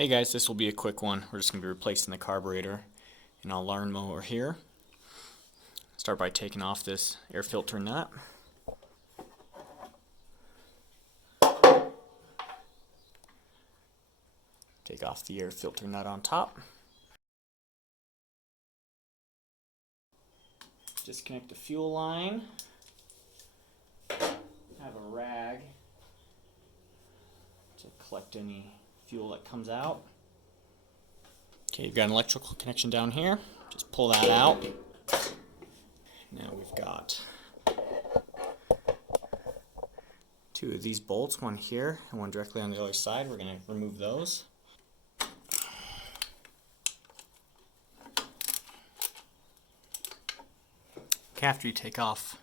Hey guys, this will be a quick one. We're just going to be replacing the carburetor in our lawn mower here. Start by taking off this air filter nut. Take off the air filter nut on top. Disconnect the fuel line. Have a rag to collect any fuel that comes out. Okay, you've got an electrical connection down here. Just pull that out. Now we've got two of these bolts, one here and one directly on the other side. We're going to remove those. Okay, after you take off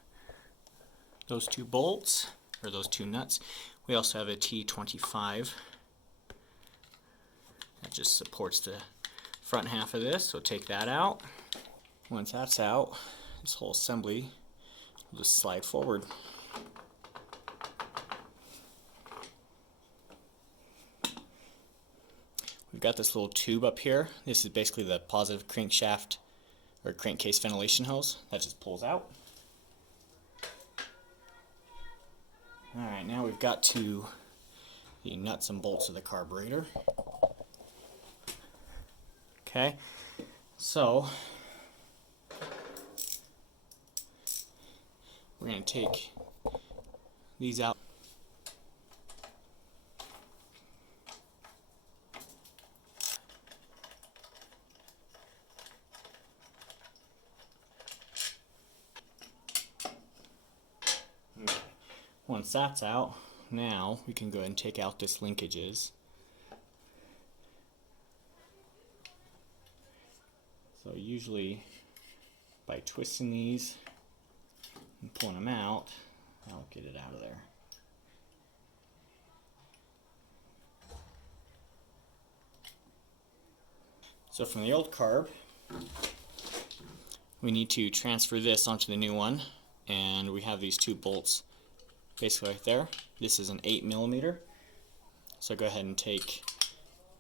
those two bolts, or those two nuts, we also have a T25 that just supports the front half of this, so take that out. Once that's out, this whole assembly will just slide forward. We've got this little tube up here. This is basically the positive crankshaft or crankcase ventilation hose that just pulls out. Alright, now we've got to the nuts and bolts of the carburetor. Okay, so we're going to take these out. Okay. Once that's out, now we can go ahead and take out this linkages. So usually by twisting these and pulling them out, I'll get it out of there. So from the old carb, we need to transfer this onto the new one, and we have these two bolts basically right there. This is an 8mm, so go ahead and take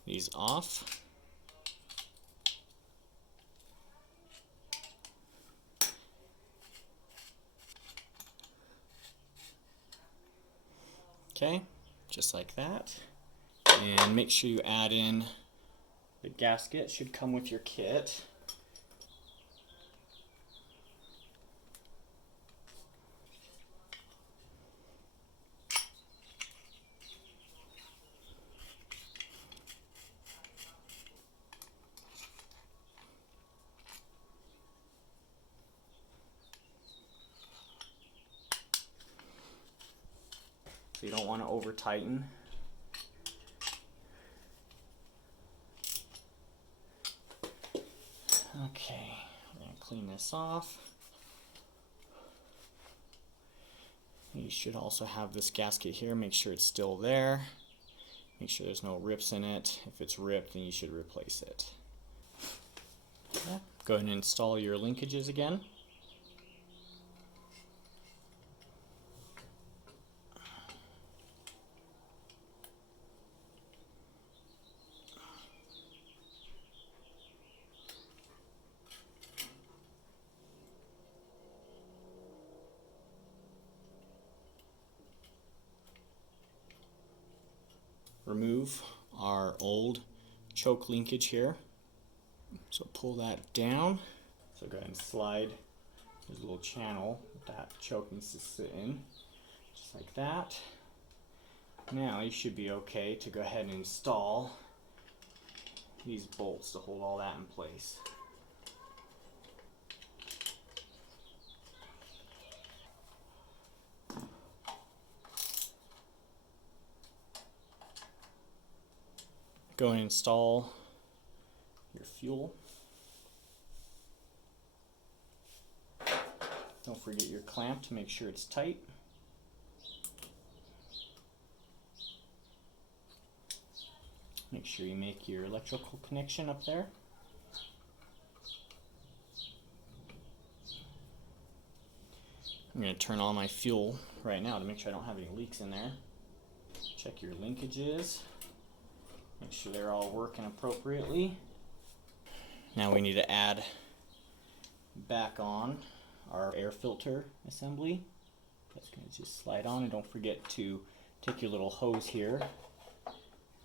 these off. Okay, just like that. And make sure you add in the gasket. It should come with your kit. So you don't want to over tighten. Okay, we're going to clean this off. You should also have this gasket here. Make sure it's still there. Make sure there's no rips in it. If it's ripped, then you should replace it. Okay. Go ahead and install your linkages again. Remove our old choke linkage here. So pull that down. So go ahead and slide. There's a little channel that choke needs to sit in, just like that. Now you should be okay to go ahead and install these bolts to hold all that in place. Go and install your fuel. Don't forget your clamp to make sure it's tight. Make sure you make your electrical connection up there. I'm going to turn on my fuel right now to make sure I don't have any leaks in there. Check your linkages. Make sure they're all working appropriately. Now we need to add back on our air filter assembly. That's going to just slide on, and don't forget to take your little hose here,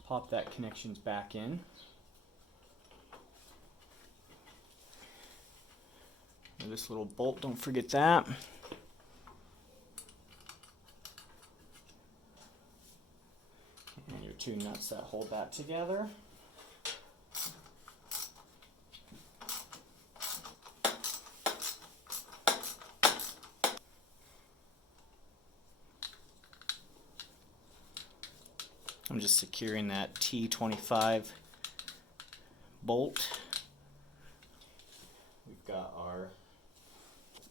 pop that connections back in. And this little bolt, don't forget that. And your two nuts that hold that together. I'm just securing that T25 bolt. We've got our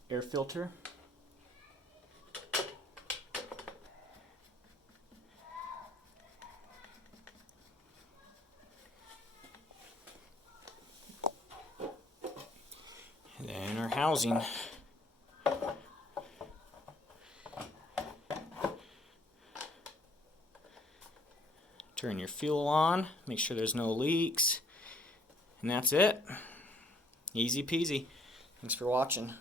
air filter. And then our housing. Turn your fuel on, make sure there's no leaks, and that's it. Easy peasy. Thanks for watching.